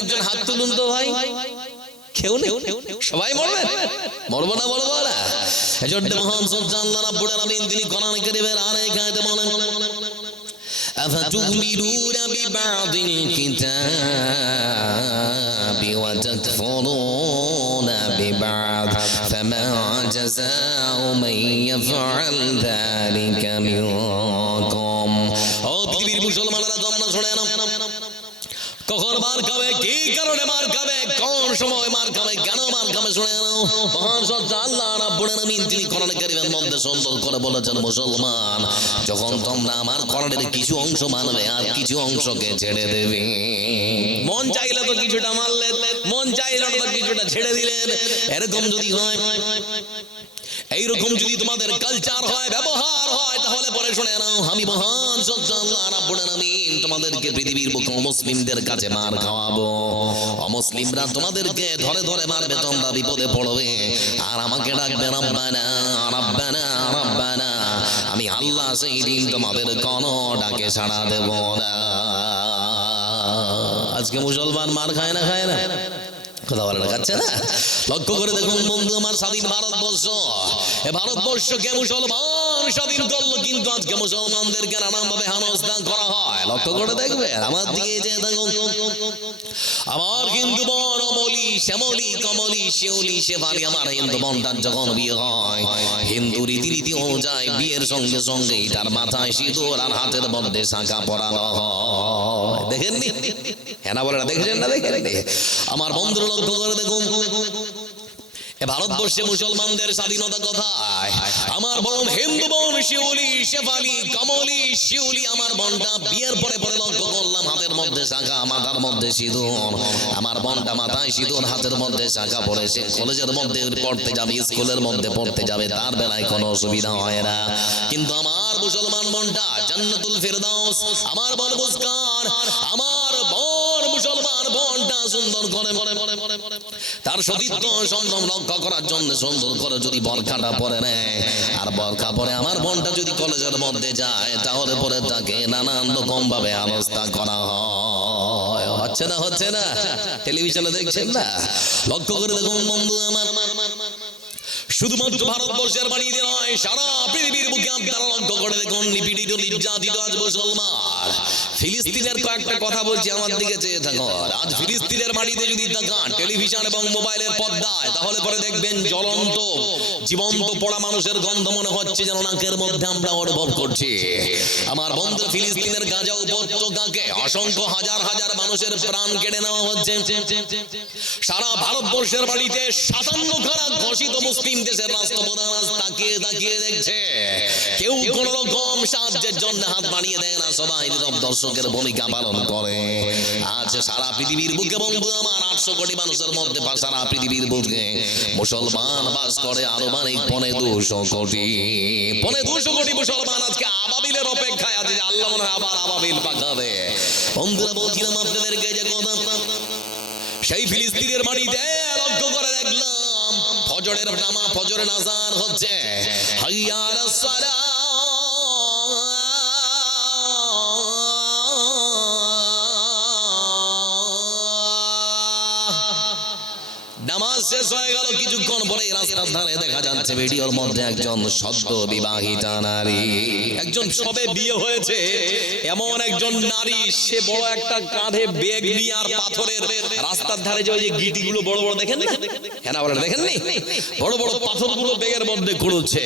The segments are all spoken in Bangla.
একজন হাত তুলুন তো ভাই। কেউ নেই, সবাই মরবেন, মরবো না বলবো না। এজন্য মহান সত্তা আল্লাহ রাব্বুল আলামিন তিনি কোরআন কারীমের আরেক আয়াতে বলেন, আফাতুমিনুনা বিবাদিল কিতাবি ওয়া তাকফুরুনা বিবাদ ফামা জাযাউ মান ইয়াফআল যালিকা মিনকুম। ও পৃথিবীর মুসলমানেরা, তোমরা শুনে নাও, কখন মার খাবে, কি কারণে মার খাবে, কোন সময় মার খাবে, কেন মার খাবে শুনে নাও। মহান সত্তা আল্লাহ রাব্বুল আলামিন তিনি কোরআন কারীমের মধ্যে সুন্দর করে বলেছেন, মুসলমান যখন তোমরা আমার কোরআনের কিছু অংশ মানবে আর কিছু অংশকে ছেড়ে দেবে, মন চাইলে তো কিছুটা মানলেন, মন চাইলে তো কিছুটা ছেড়ে দিলেন, এরকম যদি হয়, এইরকম যদি তোমাদের কালচার হয়, ব্যবহার হয়, তাহলে পরে শুনে নাও, আমি মহান সত্তা আল্লাহ রাব্বুল আলামিন তোমাদেরকে পৃথিবীর বুকে মুসলিমদের কাছে মার খাওয়াবো। অমুসলিমরা তোমাদেরকে ধরে ধরে মারবে, তোমরা বিপদে পড়বে, আর আমাকে ডাকবে রব্বানা রব্বানা রব্বানা। আমি আল্লাহ সেই দিন তোমাদের কোনো ডাকে সাড়া দেব না। আজকে মুসলমান মার খায় না, খায় না, কথা বলা যাচ্ছে না। লক্ষ্য করে দেখুন বন্ধু আমার, স্বাধীন ভারতবর্ষ, এ ভারতবর্ষকে মুসলমান স্বাধীন করলো, কিন্তু আজকে মুসলমানদেরকে নানানভাবে হেনস্থা করা হয়। লক্ষ্য করে দেখবে, আমার দিকে যে দেখুন, আমার হিন্দু বোন অমলি, শ্যামলি, কমলি, শিউলি, শেফালি, আমার হিন্দু বোনটার যখন বিয়ে হয়, হিন্দু রীতি অনুযায়ী বিয়ের সঙ্গে সঙ্গে তার মাথায় সিঁদুর আর হাতের মধ্যে শাঁখা পরানো হয়। দেখেননি? হ্যাঁ না বলে না, দেখেছেন না? দেখেননি? আমার বন্ধুরা লক্ষ্য করে দেখুন, ভারতবর্ষে মুসলমানদের স্বাধীনতা কোথায়? আমার বোন হিন্দু বোন শিউলি, শেফালি, কমলি, শিউলি, আমার বোনটা বিয়ের পরে পরে লক্ষ্য করলাম হাতের মধ্যে শাঁখা, মাথার মধ্যে সিঁদুর। আমার বোনটা মাথায় সিঁদুর, হাতের মধ্যে শাঁখা পড়েছে, কলেজের মধ্যে পড়তে যাবে, স্কুলের মধ্যে পড়তে যাবে, তার বেলায় কোনো অসুবিধা হয় না। কিন্তু আমার মুসলমান বোনটা জান্নাতুল ফেরদাউস, আমার বোন মুস্কান, আমার বোন মুসলমান বোনটা সুন্দর করে তার সতীত্ব সম্ভ্রম রক্ষা করার জন্য সুন্দর করে যদি বরখাটা পরে নেয়, আর বরখা পরে আমার বোনটা যদি কলেজের মধ্যে যায়, তাহলে পরে তাকে নানান রকম ভাবে হেনস্থা করা হয়। হচ্ছে না, হচ্ছে না? টেলিভিশনে দেখছেন না? লক্ষ্য করে দেখুন বন্ধু আমার, শুধুমাত্র ভারতবর্ষের বাণীতে নয়, সারা পৃথিবীর বুকে আপনারা লক্ষ্য করে দেখুন, নিপীড়িত নির্যাতিত আজ মুসলমান। ফিলিস্তিনের কয়েকটা কথা বলছি, আমার দিকে চেয়ে থাকুন। আজ ফিলিস্তিনের মাটিতে যদি তাকান টেলিভিশন এবং মোবাইলের পর্দায়, তাহলে পরে দেখবেন জ্বলন্ত জীবন্ত পড়া মানুষের গন্ধ মনে হচ্ছে যেন নাকের মধ্যে আমরা অনুভব করছি। আমার বন্ধু, ফিলিস্তিনের গাজা উপত্যকাকে অসংখ্য হাজার হাজার মানুষের প্রাণ কেড়ে নেওয়া হচ্ছে। সারা ভারতবর্ষের বাড়িতে 57 খানা ঘোষিত মুসলিম দেশের রাষ্ট্রপ্রধান আজ তাকিয়ে তাকিয়ে দেখছে, কেউ কোন রকম সাহায্যের জন্য হাত বাড়িয়ে দেয় না, সবাই নীরব দর্শকের ভূমিকা পালন করে। আজ সারা পৃথিবীর বুকে বন্ধু আমার 800 কোটি মানুষের মধ্যে সারা পৃথিবীর বুকে মুসলমান বাস করে আরো মানে 250 কোটি, 250 কোটি মুসলমান আজকে আবাবিলের অপেক্ষায় আছে যে আল্লাহ মনে হয় আবার আবাবিল পাঠাবে। বন্ধুরা বলছিলাম আপনাদেরকে যে কথা, সেই ফিলিস্তিনের মাটিতে লক্ষ্য করে দেখলাম ফজরের নামা, ফজরের আযান হচ্ছে, হাইয়া আলাস সালাহ, নামাজ শেষ হয়ে গেল, কিছুক্ষণ পরে রাস্তার ধারে দেখা যাচ্ছে ভিডিওর মধ্যে একজন সদ্য বিবাহিতা নারী, একজন সবে বিয়ে হয়েছে এমন একজন নারী, সে বড় একটা কাঁধে ব্যাগ নিয়ে আর পাথরের রাস্তার ধারে যে ওই যে গিটিগুলো বড় বড় দেখেন না, হ্যাঁ বলে দেখেননি, বড় বড় পাথরগুলো ব্যাগের মধ্যে কুড়োচ্ছে।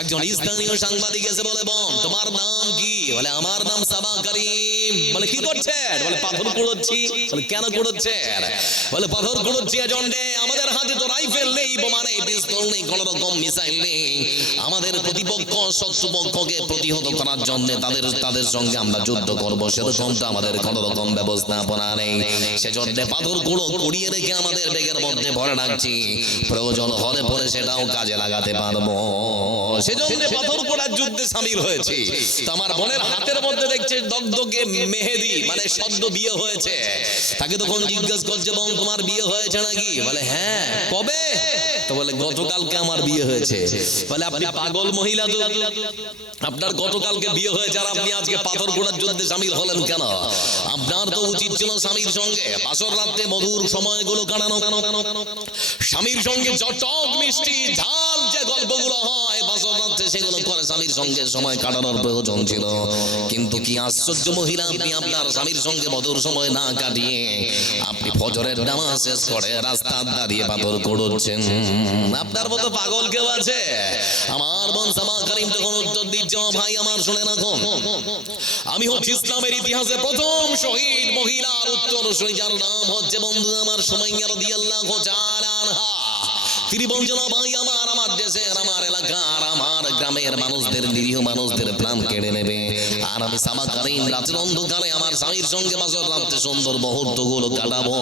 একজন স্থানীয় সাংবাদিক এসে বলে, বোন তোমার নাম কি? বলে আমার নাম সাবা করিম। বলে কি করছেন? বলে পাথর কুড়োচ্ছি। বলে কেন কুড়োচ্ছেন? বলে পাথর কুড়োচ্ছি এজন্য আমাদের হাতে তো রাইফেল নেই, বোমা নেই, পিস্তল নেই, কোন রকম মিসাইল নেই, আমাদের প্রতিপক্ষ শত্রুপক্ষকে প্রতিহত করার জন্য তাদের সঙ্গে আমরা যুদ্ধ করবো, সেরকম তো আমাদের কোন রকম ব্যবস্থাপনা নেই, সেজন্য পাথর গুলো কুড়িয়ে রেখে আমাদের ব্যাগের মধ্যে ভরে রাখছি, প্রয়োজন হলে পরে সেটাও কাজে লাগাতে পারবো, সেজন্য পাথর কোড়ার যুদ্ধে সামিল হয়েছি। তো আমার বোনের হাতের মধ্যে দেখছে দগদগে মেহেদি, মানে সদ্য বিয়ে হয়েছে। তাকে তখন জিজ্ঞেস করছে, বোন তোমার বিয়ে হয়েছে নাকি? বলে হ্যাঁ। কবে? তো বলে গতকালকে আমার বিয়ে হয়েছে। বলে আপনি পাগল মহিলা তো, আপনার গতকালকে বিয়ে হয়েছে আর আপনি আজকে পাথর ঘোড়ার যুদ্ধে শামিল হলেন কেন? আপনার তো উচিত ছিল স্বামীর সঙ্গে বাসর রাতে মধুর সময়গুলো কাটানো, স্বামীর সঙ্গে চটক মিষ্টি ঝাল যে গল্পগুলো হয় বাসর রাতে সেগুলো করে স্বামীর সঙ্গে সময় কাটানোর প্রয়োজন ছিল। কিন্তু কি আশ্চর্য মহিলা, আপনি আপনার স্বামীর সঙ্গে মধুর সময় না কাটিয়ে আপনি ফজরের নামাজ শেষ করে রাস্তার দাঁড়িয়ে পাথর কুড়োচ্ছেন। আপনার মতো পাগল কেউ আছে? আমার বোন সামা করিম তখন উত্তর দিচ্ছে, ভাই আমার শুনে রাখুন, আমি হচ্ছে ইসলামের ইতিহাসে প্রথম শহীদ মহিলার উত্তরসূরি, যার নাম হচ্ছে বন্ধু আমার সুমাইয়া রাদিয়াল্লাহু তাআলা আনহা। তিনি বলছেন, ভাই আমার দেশের, আমার এলাকার, আমার গ্রামের মানুষদের, নিরীহ মানুষদের প্রাণ কেড়ে নেবে, আর আমি সামা করিম রাতের অন্ধকারে আমার স্বামীর সঙ্গে বাসর রাতে সুন্দর মুহূর্তগুলো কাটাবো,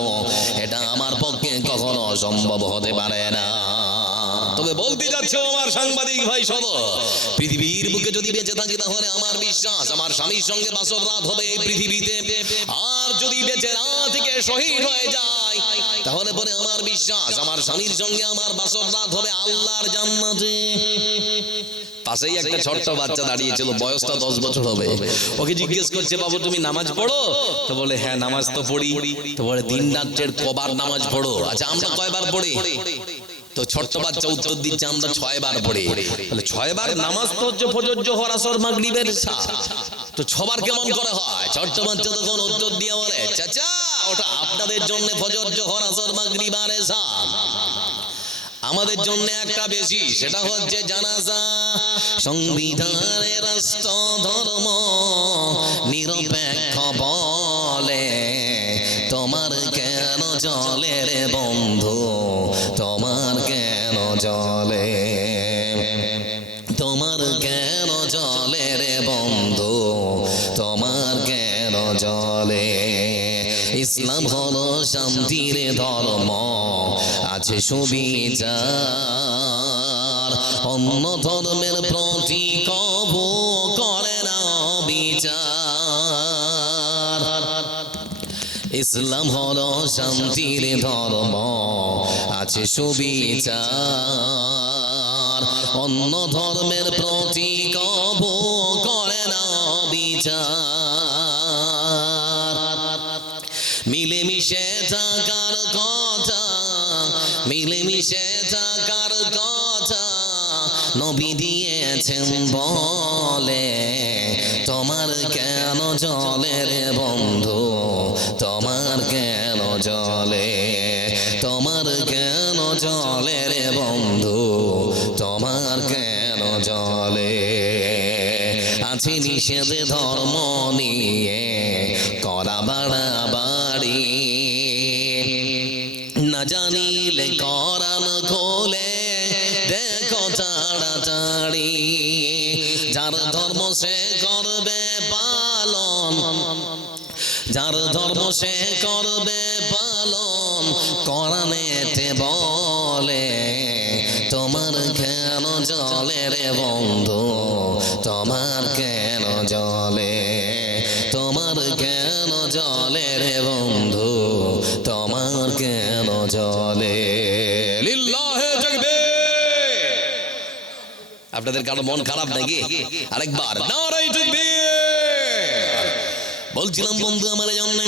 এটা আমার পক্ষে কখনো সম্ভব হতে পারে না। তবে বলতে যাচ্ছে আমার সাংবাদিক ভাই সব, পৃথিবীর বুকে যদি বেঁচে থাকি তাহলে আমার বিশ্বাস আমার স্বামীর সঙ্গে বাসর রাত হবে এই পৃথিবীতে, আর যদি বেঁচে না থেকে শহীদ হয়ে যায় তাহলে পরে আমার বিশ্বাস আমার স্বামীর সঙ্গে আমার বাসর রাত হবে আল্লাহর জান্নাতে। পাশেই একটা ছোট্ট বাচ্চা দাঁড়িয়ে ছিল, বয়সটা 10 বছর হবে। ওকে জিজ্ঞেস করছে, বাবু তুমি নামাজ পড়ো? তো বলে হ্যাঁ নামাজ তো পড়ি। তো বলে দিন রাত্রের কবার নামাজ পড়ো? আচ্ছা আমরা কয়বার পড়ি? তো ছোট্ট বাচ্চা উত্তর দিচ্ছে, আমরা 6 বার পড়ি। বলে 6 বার? নামাজ তো হচ্ছে ফজর জোহর আসর মাগরিবের ইশা, তো 6 বার কেমন করে হয়? ছোট্ট বাচ্চা তখন উত্তর দিয়ে বলে, চাচা ওটা আপনাদের জন্য ফজর জোহর আসর মাগরিব আর ইশা, আমাদের জন্য একটা বেশি, সেটা হচ্ছে জানাজা। সংবিধানে রাষ্ট্র ধর্ম নিরপেক্ষ বলে, তোমার কেন চলে রে বন্ধু, তোমার কেন চলে, তোমার কেন চলে রে বন্ধু, তোমার কেন চলে। ইসলাম হলো শান্তির ধর্ম, আছে সুবিচার, অন্য ধর্মের প্রতি কবু করে না বিচার। ইসলাম হলো শান্তির ধর্ম, আছে সুবিচার, অন্য ধর্মের প্রতি কবু করে না বিচার। মিলেমিশে থাকার কথা, মিলেমিশে থাকার কথা নবী দিয়েছেন বলে, তোমার কেন চলে রে বন্ধু, তোমার কেন চলে, তোমার কেন চলে রে বন্ধু, তোমার কেন চলে। আছে নিষেধ ধর্ম নিয়ে করা বাড়াবাড়ি, না জানিলে কোরআন খোলে দেখো তাড়াতাড়ি, যার ধর্ম সে করবে পালন, যার ধর্ম সে করবে পালন, কোরআনেতে বলে, তোমার কেন চলে রে বন্ধু, তোমার কেন চলে, তোমার কেন চলে রে বন্ধু, তোমার কেন চলে। লিল্লাহে তাকবীর। আপনাদের কারো মন খারাপ নাকি? আরেকবার নারায়ে তাকবীর। বলছিলাম বন্ধু আমার জন্য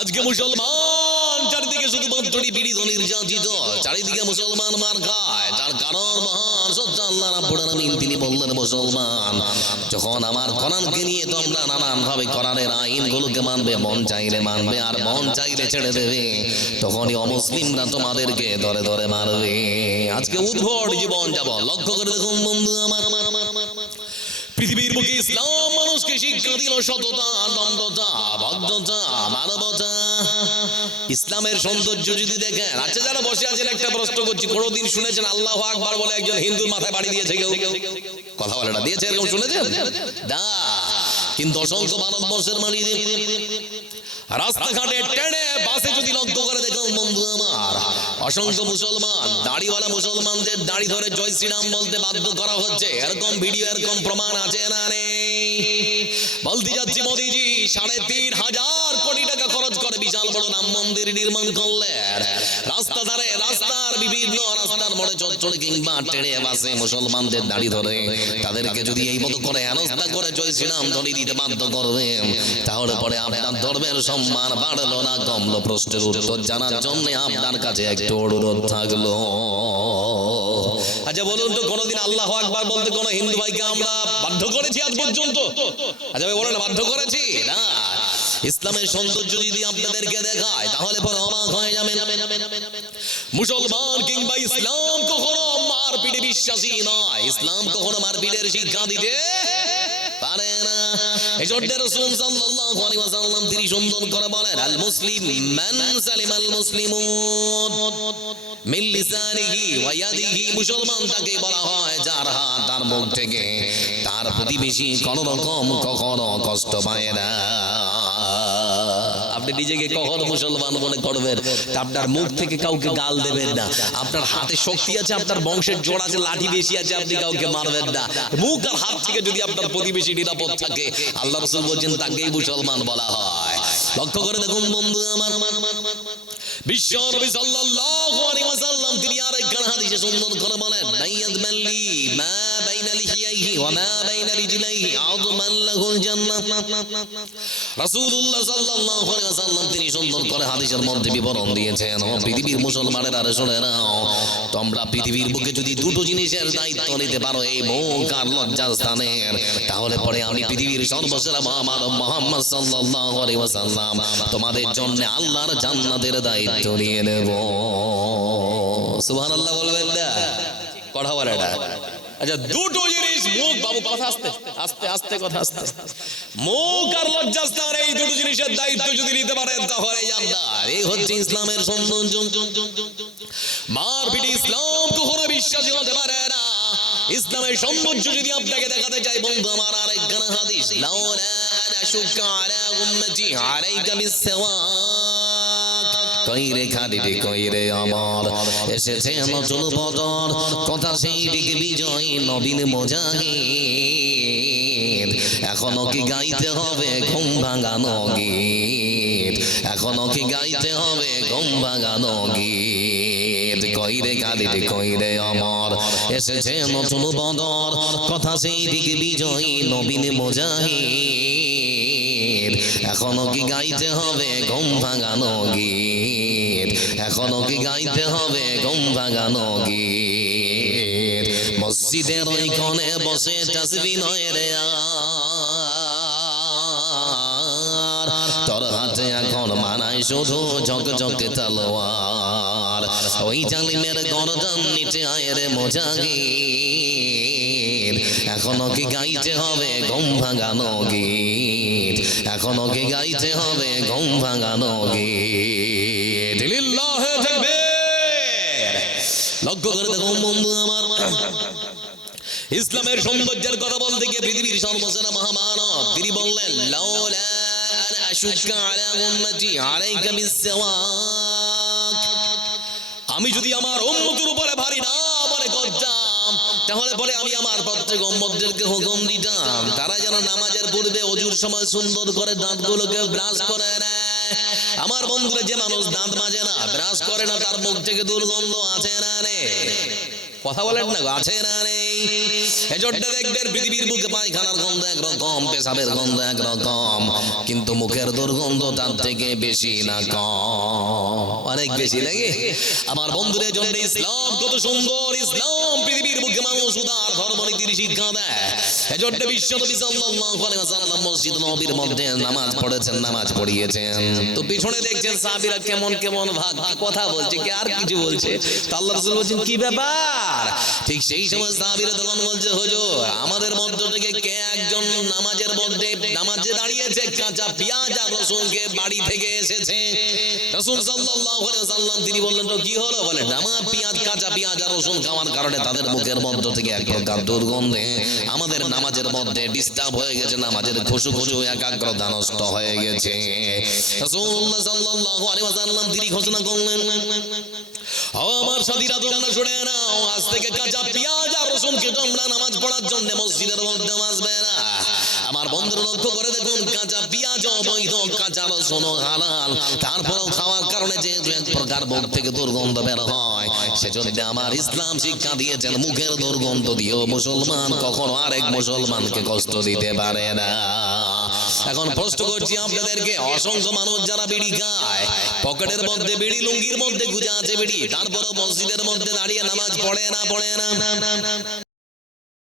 আজকে মুসলমান চারিদিকে শুধুমাত্র পীড়িত নির্যাতিত, চারিদিকে মুসলমান মার খায়, তার কারণ মহান সত্য আল্লাহ রাব্বুল আলামিন। তিনি বললেন, মুসলমান যখন আমার কোরআনকে নিয়ে তোমরা নানান ভাবে কোরআনের আইনগুলোকে মানবে, মন চাইলে মানবে আর মন চাইলে ছেড়ে দেবে, তখনই অমুসলিমরা তোমাদেরকে ধরে ধরে মারবে। আজকে উদ্ভট জীবন যাপন লক্ষ্য করে দেখুন বন্ধু আমার, পৃথিবীর বুকে ইসলাম মানুষকে শিক্ষা দিল সততা, নম্রতা, ভদ্রতা, মানবতা। ইসলামের সৌন্দর্য যদি দেখেন, আচ্ছা যারা বসে আছেন একটা প্রশ্ন করছি, কোনোদিন শুনেছেন আল্লাহু আকবার বলে একজন হিন্দুর মাথায় বাড়ি দিয়েছে কেউ? কথা বলে না, দিয়েছে এরকম শুনেছেন? না, কিন্তু অসংখ্য ভারতবর্ষের মাটি রাস্তাঘাটে ট্রেনে বাসে যদি লক্ষ্য করে দেখুন বন্ধু আমার, অসংখ্য মুসলমান দাড়িওয়ালা মুসলমানদের দাড়ি ধরে জয় শ্রীরাম বলতে বাধ্য করা হচ্ছে। এরকম ভিডিও, এরকম প্রমাণ আছে না নেই? বলতে যাচ্ছি মোদিজি 3,500 কোটি টাকা খরচ করে বিশাল বড় রাম মন্দির নির্মাণ করলেন। রাস্তা ধারে, রাস্তার বিভিন্ন রাস্তার মোড়ে চচ্চড়ে কিংবা ট্রেনে বাসে মুসলমানদের দাড়ি ধরে তাদেরকে যদি এই মতো করে হেনস্থা করে জয় শ্রীরাম ধ্বনি দিতে বাধ্য করবেন, তাহলে পরে আপনার ধর্মের সম্মান বাড়লো না কমলো? প্রশ্নের উত্তর জানার জন্য আপনার কাছে একটু অনুরোধ থাকলো। আচ্ছা বলুন তো, কোনদিন আল্লাহু আকবার বলতে কোন হিন্দু ভাইকে আমরা বাধ্য করেছি আজ পর্যন্ত? আচ্ছা ভাই বলেন, বাধ্য করেছি না? ইসলামের সৌন্দর্য যদি আপনাদেরকে দেখায় তাহলে পরে অবাক হয়ে যাবেন। মুসলমান কিংবা ইসলাম কখনো মারপিটে বিশ্বাসী নয়। ইসলাম কখনো মারপিটের শিক্ষা দিতে পারে না। এজন্য রাসূল সাল্লাল্লাহু আলাইহি ওয়াসাল্লাম তিনি সুন্দর করে বলেন, আল মুসলিম মান সালিমাল মুসলিমুন মিন লিসানিহি ওয়া ইয়াদিহি। মুসলমান তাকে বলা হয় যার হাত আর মুখ থেকে তার প্রতিবেশী কোনো রকম কখনো কষ্ট পায় না। আপনি নিজেকে কখনো মুসলমান মনে করবেন, আপনার মুখ থেকে কাউকে গাল দেবেন না। আপনার হাতে শক্তি আছে, আপনার বংশের জোড় আছে, লাঠি বেশি আছে, আপনি কাউকে মারবেন না। মুখ আর হাত থেকে যদি আপনার প্রতিবেশী নিরাপদ থাকে, আল্লাহ রাসূল বলেন তাকেই মুসলমান বলা হয়। লক্ষ্য করে দেখুন বন্ধু আমার, বিশ্ব নবী সাল্লাল্লাহু আলাইহি ওয়াসাল্লাম তিনি আরেকখানা হাদিসে সুন্দর করে বলেন, মাইয়াদমাল্লি মা বাইনা লিহিয়াইহি ওয়া মা বাইনা রিজলাইহি আযমান লাহুল জান্নাহ। রাসূলুল্লাহ সাল্লাল্লাহু আলাইহি ওয়াসাল্লাম তিনি সুন্দর করে হাদিসের মধ্যে বিবরণ দিয়েছেন, ও পৃথিবীর মুসলমানেরা শুনে নাও, তোমরা পৃথিবীর বুকে যদি দুটো জিনিসের দায়িত্ব নিতে পারো, এই মুখ আর লজ্জাস্থানের, তাহলে পরে আমি পৃথিবীর সর্বসেরা মুহাম্মদ সাল্লাল্লাহু আলাইহি ওয়াসাল্লাম তোমাদের জন্য আল্লাহর জান্নাতের দায়িত্ব নিয়ে নেব। সুবহানাল্লাহ বলবেন না? কথা বলে না। আচ্ছা দুটো জিনিস, মুখ, বাবু কথা আস্তে আস্তে আস্তে কথা আস্তে, মুখ আর লজ্জাস্থান, এই দুটো জিনিসের দায়িত্ব যদি নিতে পারেন তাহলে জান্নাত। এই হচ্ছে ইসলামের সৌন্দর্য। মারপিট ইসলাম কখনো বিশ্বাসী হতে পারে না। ইসলামের সৌন্দর্য যদি আপনাকে দেখাতে চাই বন্ধু আমার, আরেকখানা হাদিস, লাউলা আশুকা আলা উম্মতি আলাইকা বিসওয়াক। কইরে খাদিতে কইরে আমার, এসেছে নতুন বদর, কথা সেই দিকে বিজয় নবীন মুজাহিদ। এখনো কি গাইতে হবে ঘুম ভাঙানো গীত, এখনো কি গাইতে হবে ঘুম ভাঙানো গীত। কইরে খাদিতে কইরে আমার, এসেছে নতুন বদর, কথা সেই দিকে বিজয় নবীন মুজাহিদ। এখনো কি গাইতে হবে ঘুম ভাঙানো গীত, এখনো কি গাইতে হবে ঘুম ভাঙানো গীত। মসজিদের ওই কোণে বসে তাসবিহ নয় রে আর, তোর হাতে এখন মানায় শুধু ঝকঝকে তলোয়ার। ওই জালিমের গর্দান নিচে আয় রে মুজাহিদ। এখনো কি গাইতে হবে ঘুম ভাঙানো গীত, এখনো কি গাইতে হবে ঘুম ভাঙানো গীত। লিল্লাহি তাকবীর। লক্ষ্য করে দেখুন বন্ধু আমার, ইসলামের সৌন্দর্যের কথা বলতে গিয়ে পৃথিবীর সর্বসেরা মহামানব তিনি বললেন, লাউলা আন আশুকা আলা উম্মতি আলাইকা বিসওয়াক। আমি যদি আমার উম্মতের উপরে ভারী না মনে করতাম, তাহলে পরে আমি আমার প্রত্যেক উম্মতদেরকে হুকুম দিতাম তারা যেন নামাজের পূর্বে ওযুর সময় সুন্দর করে দাঁতগুলোকে ব্রাশ করে নেয়। আমার বন্ধুরা, যে মানুষ দাঁত মাজে না, ব্রাশ করে না, তার মুখ থেকে দুর্গন্ধ আছে না রে? কথা বলেন না, আছে না নেই? এজন্য দেখবেন পৃথিবীর বুকে পায়খানার গন্ধ একরকম, পেশাবের গন্ধ একরকম, কিন্তু মুখের দুর্গন্ধ তার থেকে বেশি না কম, অনেক বেশি লাগে। আমার বন্ধুদের জন্য ইসলাম কত সুন্দর। ইসলাম পৃথিবীর বুকে মানুষ উদার ধর্মনীতির শিক্ষা দেয়। এজন্য বিশ্ব নবী সাল্লাল্লাহু আলাইহি ওয়াসাল্লাম মসজিদ নববীর মধ্যে নামাজ পড়েছেন, নামাজ পড়িয়েছেন। তো পিছনে দেখছেন সাহাবীরা কেমন কেমন ভাগ কথা বলছে, কে আর কিছু বলছে। তো আল্লাহ রাসূল বলেন কি ব্যাপার? ঠিক সেই সময় সাহাবীরা তখন বলছে, হুজুর আমাদের মধ্য থেকে কে একজন নামাজের মধ্যে নামাজে দাঁড়িয়েছে, কাঁচা পেঁয়াজ আর রসুনকে বাড়ি থেকে এসেছে। রাসূল সাল্লাল্লাহু আলাইহি ওয়াসাল্লাম তিনি বললেন, তো কি হলো? বলে নামাজ পেঁয়াজ, কাঁচা পেঁয়াজ আর রসুন খাওয়ার কারণে তাদের মুখের মধ্য থেকে এক প্রকার দুর্গন্ধে আমাদের নামাজের মধ্যে ডিস্টার্ব হয়ে গেছে, নামাজের খুশু একাগ্রতা নষ্ট হয়ে গেছে। রাসূলুল্লাহ সাল্লাল্লাহু আলাইহি ওয়াসাল্লাম তিনি ঘোষণা করলেন, ও আমার সাথীরা তোমরা শুনে নাও, আজ থেকে কাঁচা পেঁয়াজ আর রসুনকে তোমরা নামাজ পড়ার জন্য মসজিদের মধ্যে আসবে না। আমার বন্ধুরা লক্ষ্য করে দেখুন, কাঁচা পেঁয়াজ অবৈধ, কাঁচা রসুন হালাল, তারপরেও খাওয়ার কারণে যেহেতু এক প্রকার মুখ থেকে দুর্গন্ধ বের হয়, সেজন্য আমার ইসলাম শিক্ষা দিয়েছেন মুখের দুর্গন্ধ দিয়েও মুসলমান কখনো আরেক মুসলমানকে কষ্ট দিতে পারে না। এখন প্রশ্ন করছি আপনাদেরকে, অসংখ্য মানুষ যারা বিড়ি খায়, পকেটের মধ্যে বিড়ি, লুঙ্গির মধ্যে গুজে আছে বিড়ি, তারপরে মসজিদের মধ্যে দাঁড়িয়ে নামাজ পড়ে না